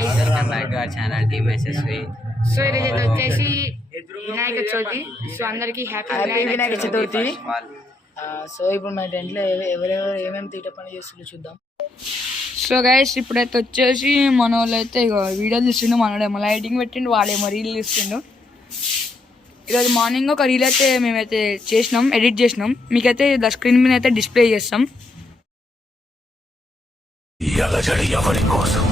guys. Welcome back to our channel Team SSV. So ఈరోజు వచ్చేసి Vinayaka Chavithi. So అందరికి happy Vinayaka Chaturthi. So ఇప్పుడు మన టెంట్లో ఎవరెవరు ఏమేమి తీట పని చేస్తుందో చూద్దాం. సో గైస్ ఇప్పుడైతే వచ్చేసి మన వాళ్ళు అయితే ఇక వీడియోలు తీస్తుండు, మనోడేమో లైటింగ్ పెట్టిండు, వాడేమో రీల్ తీస్తుండు. ఈరోజు మార్నింగ్ ఒక రీల్ అయితే మేమైతే చేసినాం, ఎడిట్ చేసినాం, మీకైతే స్క్రీన్ మీద అయితే డిస్ప్లే చేస్తాం. ఎవరి కోసం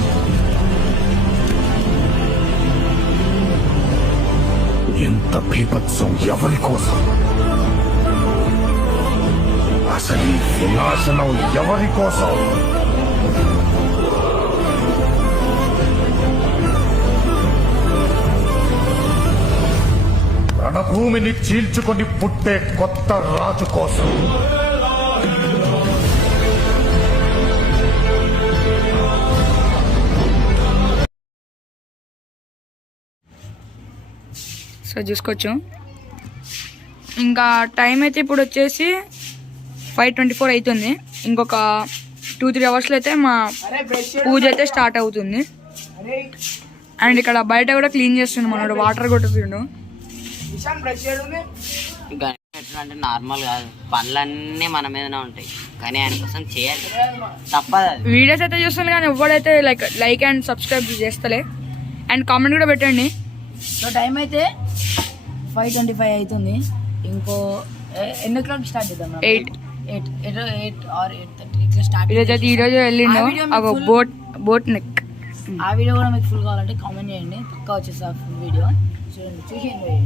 ఇంత బీభత్సం ఎవరి కోసం? అసలు ఈ వినాశనం ఎవరి కోసం? రణభూమిని చీల్చుకొని పుట్టే కొత్త రాజు కోసం. సో చూసుకోవచ్చు. ఇంకా టైం అయితే ఇప్పుడు వచ్చేసి 5:24 అవుతుంది. ఇంకొక 2-3 అవర్స్లో అయితే మా పూజ అయితే స్టార్ట్ అవుతుంది. అండ్ ఇక్కడ బయట కూడా క్లీన్ చేస్తుండు మనోడు, వాటర్ కొట్టుతుండు. అంటే నార్మల్ కాదు, పనులన్నీ మన మీదనే ఉంటాయి, కానీ ఆయన కోసం చేయాలి, తప్పదు. వీడియోస్ అయితే చూస్తాను కానీ ఎవడైతే లైక్ అండ్ సబ్స్క్రైబ్ చేస్తలే. అండ్ కామెంట్ కూడా పెట్టండి. సో టైం అయితే 5:25 అవుతుంది. ఇంకో ఎన్ని o'clock స్టార్ట్ చేద్దాం? 8 or 8:30 ఇట్లా స్టార్ట్. ఈరోజు వెళ్ళిండు బోట్ నెక్. ఆ వీడియో కూడా మీకు ఫుల్ కావాలంటే కామెంట్ చేయండి, పక్కా వచ్చేసా ఫుల్ వీడియో చూడండి, చూసేయండి.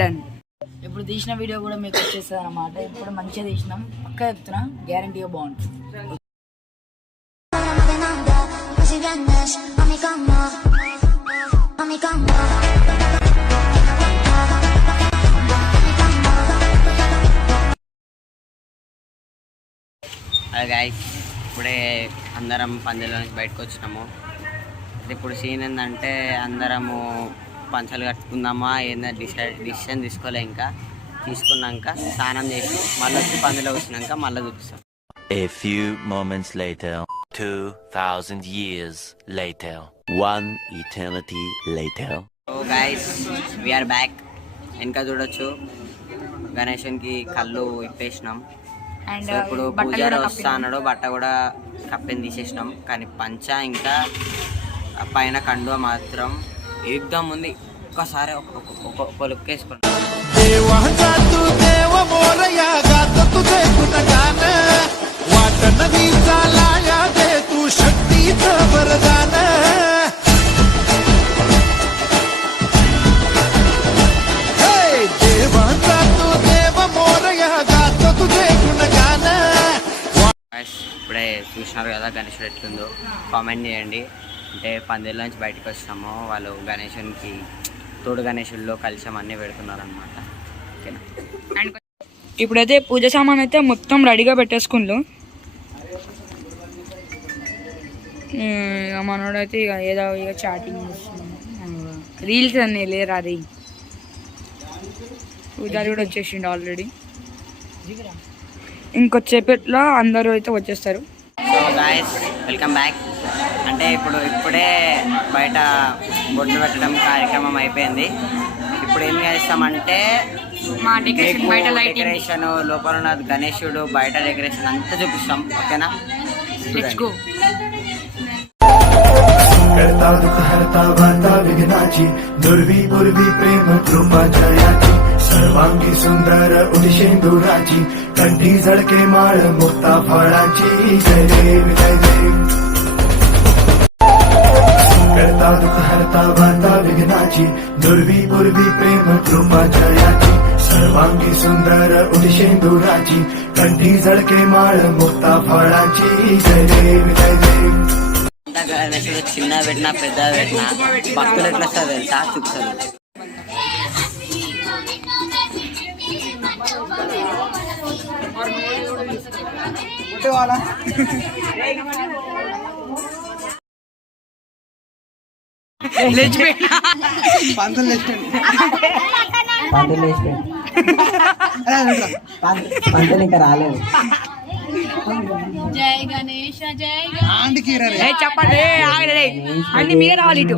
డన్. ఇప్పుడు తీసిన వీడియో కూడా మీకు వచ్చేస్తుంది అనమాట. ఇప్పుడు మంచిగా తీసినాం, పక్కా చెప్తున్నా, గ్యారంటీగా బాగుంటుంది. అదే గాయ్స్, ఇప్పుడే అందరం పందెల నుంచి బయటకు వచ్చినాము. ఇప్పుడు సీన్ ఏంటంటే అందరము పంచలు కట్టుకుందామా ఏందా డిసిషన్ తీసుకోలే. ఇంకా తీసుకున్నాక స్నానం చేసి మళ్ళీ వచ్చి పందెలో వచ్చినాక మళ్ళీ చూపిస్తాం. A few moments later, 2000 years later, 1 eternity later. So guys, we're back. ఇంకా చూడొచ్చు, గణేశునికి కళ్ళు ఇప్పేసినాం. అండ్ ఇప్పుడు పూజారి వస్తా అన్నాడు, బట్ట కూడా కప్పెని తీసేసినాం. కానీ పంచ ఇంకా పైన కండువ మాత్రం యుద్ధం ఉంది. ఒక్కసారి ఒక లుక్ వేసుకున్నాం. ఇప్పుడే చూసినారు కదా గణేశుడు ఎట్లుందో, కామెంట్ చేయండి. అంటే పందేళ్ళ నుంచి బయటకు వచ్చినాము, వాళ్ళు గణేశునికి తోడు గణేశుల్లో కలిసి అన్నీ పెడుతున్నారు అనమాట. ఓకేనా? అండ్ ఇప్పుడైతే పూజ సామాన్ అయితే మొత్తం రెడీగా పెట్టేసుకుండు. ఇక మనోడైతే ఇక ఏదో ఇక చాటింగ్ రీల్స్ అన్నీ లేరా రీ. పూజారి కూడా వచ్చేసిండు ఆల్రెడీ. ఇంకొచ్చేపట్లో అందరూ అయితే వచ్చేస్తారు. So guys, welcome back. అంటే ఇప్పుడే బయట బొట్లు పెట్టడం కార్యక్రమం అయిపోయింది. ఇప్పుడు ఏం చేస్తామంటే మా డెకరేషన్ లోపల ఉన్న గణేశుడు బయట డెకరేషన్ అంతా చూపిస్తాం. ఓకేనా? करता दुख हरता वार्ता विघ्नाची, दुर्वी पूर्वी प्रेम कृपा जयाची, सर्वांगी सुंदर उदिशेंदुराची, कंठी झळके माळ मुक्ता फळाची. जय देव जय देव. करता दुख हरता वार्ता विघ्नाची, दुर्वी पूर्वी प्रेम कृपा जयाची, सर्वांगी सुंदर उदिशेंदुराची, कंठी झळके माळ मुक्ता फळाची. जय देव जय देव. గణేశుడు చిన్న పెట్టినా పెద్ద పెట్టినా భక్తులు ఎట్లా వస్తుంది తెలుసా? చూపుతుంది. పంతులు ఇంకా రాలేదు. జై గణేష జై ఏ చెప్పండి ఆగలే అన్ని మీరే రావాలి ఇటు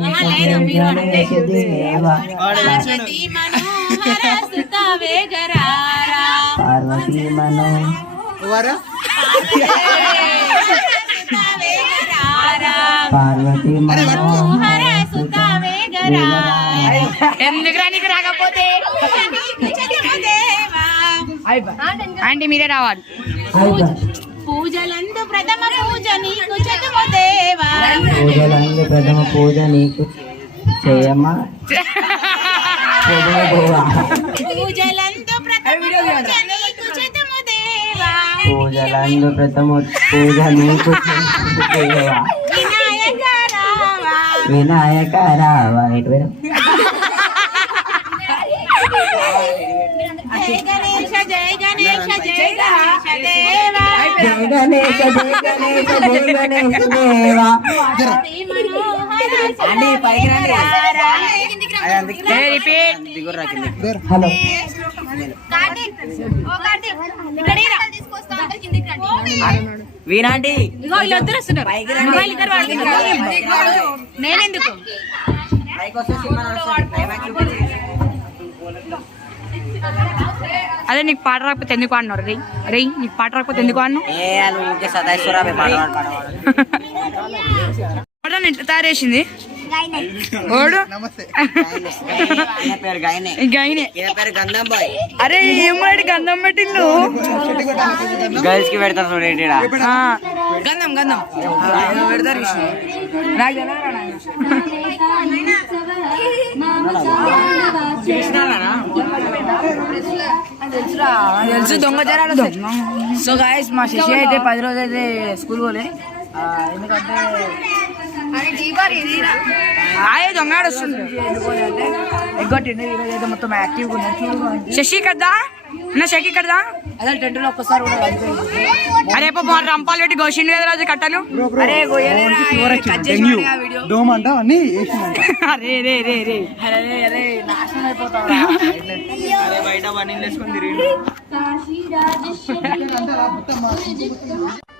పార్వతీ మనోహర సుత వేగరారా పార్వతీ వేగరారా పార్వతీ మనోహర సుత వేగరారా ఎందుకు నీకు రాకపోతే ఆంటీ మీరే రావాలి పూజలందు ప్రథమ పూజ నీకు చదువు దేవా పూజలందు ప్రథమ పూజ నీకు చేయమ్మా పూజలందు ప్రథమ పూజ నీకు చదువు దేవా పూజలందు ప్రథమ పూజ నీకు చేయవా వినాయక రావా వినాయక రావా ఇటు జై గణేష జై గణేష జై గణేష దేవా జయ గణేశ జయ గణేశ జయ గణేశ దేవా హలో వీనాంటి నేనెందుకు అదే నీకు పాట రాకపోతే ఎందుకు ఆడినారు రే రే నీకు పాట రాకపోతే ఎందుకు ఆడినావు ఏ వాళ్ళు ఊరికే సదాశ్వరా ఎట్లా తయారు చేసింది ఓడు పేరు గాయనే గైనే పేరు గంధం బాయ్ అరే ఏమాడి గంధం పెట్టిండు గర్ల్స్ కి పెడతారు చూడండి గంధం గంధం పెడతారు నాకు తెలియదురా నాయన. తెలుసు దొంగ జనాలు సో గాయస్ మా శశి అయితే 10 రోజులు అయితే స్కూల్ పోలే ఎందుకంటే ఆయే దొంగ వస్తుంది ఎగ్గొట్టిండు ఈరోజు అయితే మొత్తం యాక్టివ్గా ఉన్నాడు శశి కదా నా శశి కదా అదే టెంట్లో ఒక్కసారి కూడా అరే రంపాలు పెట్టి గోషిండు కదా రోజు కట్టలు అరే అరే రే రే రే అరే అరే నాశనం అయిపోతావు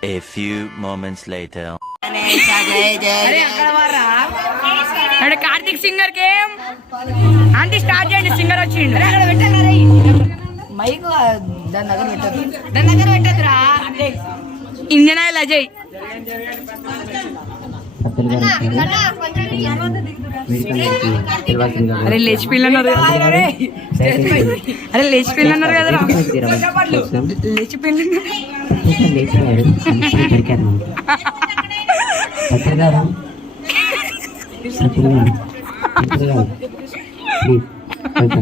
A few moments later. అరే కార్తిక్ సింగర్ కి ఆంటీ స్టార్ట్ చేయండి సింగర్ వచ్చిండు మైక్ దాని దగ్గర పెట్టదురా ఇంజన్ ఆయిల్ అజయ్ అరే లేచి పిల్లన్నారు అరే లేచి పిల్లన్నారు కదరా లేచి పిల్లలు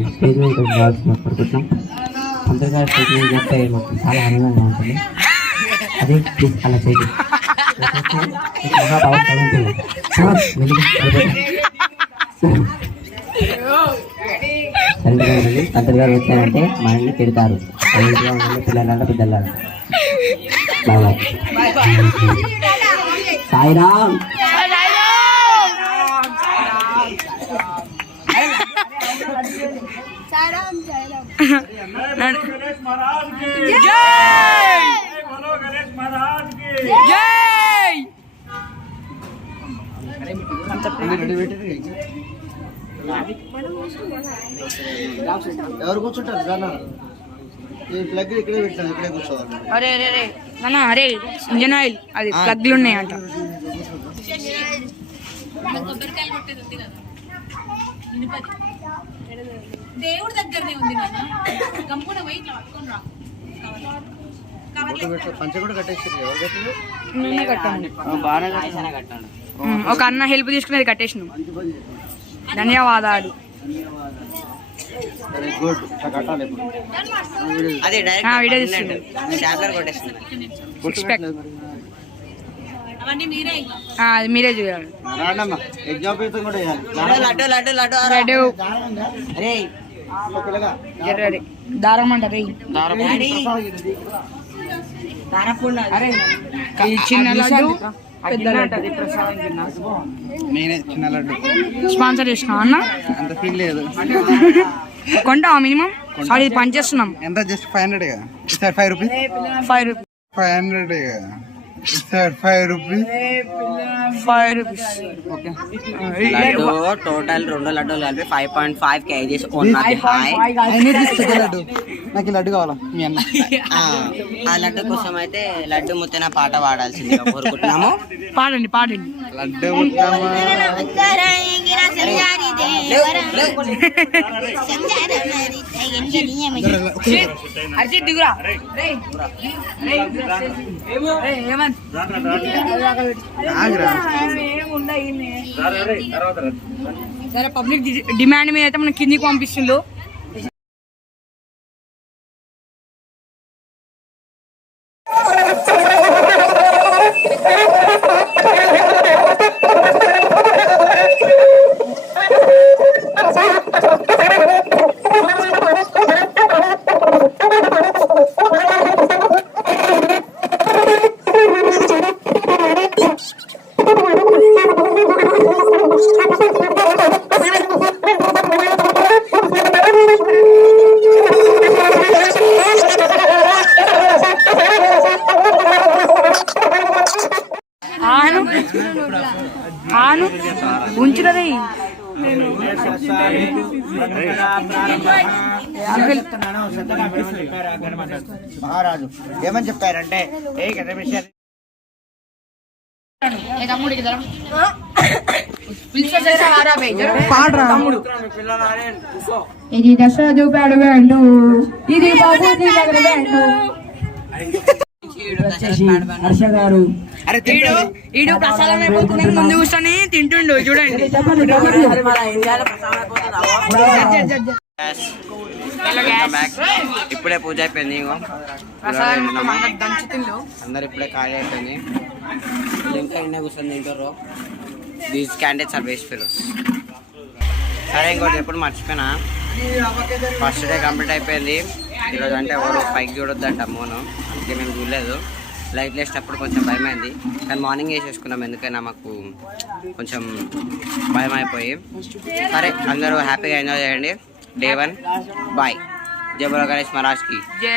స్టేజ్ మీద రావాల్సిన కోరుకుంటున్నాం అందరిగా స్టేజ్ మీద చెప్తే మాకు చాలా ఆనందంగా ఉంటుంది అదే ప్లీజ్ అలా చేయండి తండ్రి గారు వచ్చారంటే మనల్ని తిడతారు పిల్లలంటే పెద్దలాగా బాగా సాయిరామ్ ఎవరు కూర్చుంటారు దానా ఈ ప్లగ్ ఇక్కడే పెట్టాను ఇక్కడే కూర్చోవాలి అరే అరే అరే నాన్న అరే ఇంజన్ ఆయిల్ అది ప్లగ్లు ఉన్నాయంట దేవుడి దగ్గరనే ఉంది నాన్న గమ్మున పోయి ఇట్లా పట్టుకొని రా పంచ కూడా కట్టేసారు ఎవరు కట్టారు నేనే కట్టాను బాగానే కట్టాను ఒక అన్న హెల్ప్ తీసుకునేది కట్టేసినాం ధన్యవాదాలు వెరీ గుడ్ కట్టాలి ఇప్పుడు అది వీడియో డైరెక్ట్ తీస్తుంది షాప్లర్ కొట్టేస్తుంది Respect. అవన్నీ మీరే ఇంకా అది మీరే చూడాలి రాండమ్మా ఎగ్జామ్ పేపర్ కూడా వేయాలి లడ్డు లడ్డు లడ్డు రెడీ అరే పిల్లగా రెడీ దారం అంట రే అరే ఈ చిన్న లడ్డు పెద్ద లడ్డు నేనే చిన్న లడ్డు స్పాన్సర్ చేసినా అన్న అంత ఫీల్ లేదు కొంటావా మినిమం అది పనిచేస్తున్నాం ఎంత జస్ట్ 500 కదా 5 rupees 5 rupees 500 sir 5 rupees 5 rupees. Okay. Laddu total 2 లడ్డూలు కలిపి 5.5 kgs ఉన్నది. హాయ్ నాకు ఈ లడ్డు కావాలా మీ అన్న ఆ లడ్డు కోసం అయితే లడ్డు ముత్తన పాట పాడాల్సిందిగా కోరుకుంటున్నాము. పాడండి పాడండి. లడ్డు ముట్టమా అర్జిత్ దిగురా. ఏమంత సరే, పబ్లిక్ డిమాండ్ మీద అయితే మనం కిందికి పంపిస్తుందో. ఆను ఉంచులది. మహారాజు ఏమని చెప్పారంటే ఇది దసరా చూపాడు వేండు, ఇది బాబు వేండు. ఈడు ప్రసాదం అయిపోతున్నాను ముందు కూర్చొని తింటుండు చూడండి. ఇప్పుడే పూజ అయిపోయింది. అందరు ఇప్పుడే ఖాళీ అయిపోయింది. ఇంకా ఎన్నే కూర్చొని తింటారు. These candidates are waste fellows. సరే, ఇంకోటి ఎప్పుడు మర్చిపోయినా, ఫస్ట్ డే కంప్లీట్ అయిపోయింది. ఈరోజు అంటే ఎవరు పైకి చూడొద్దంట మోను, అందుకే మేము చూడలేదు. లైట్ వేసినప్పుడు కొంచెం భయమైంది, కానీ మార్నింగ్ వేసేసుకున్నాం. ఎందుకైనా మాకు కొంచెం భయం అయిపోయి. సరే, అందరూ హ్యాపీగా ఎంజాయ్ చేయండి. Day 1 bye. జై బోలో గణేష్ మహారాజ్ కి జై.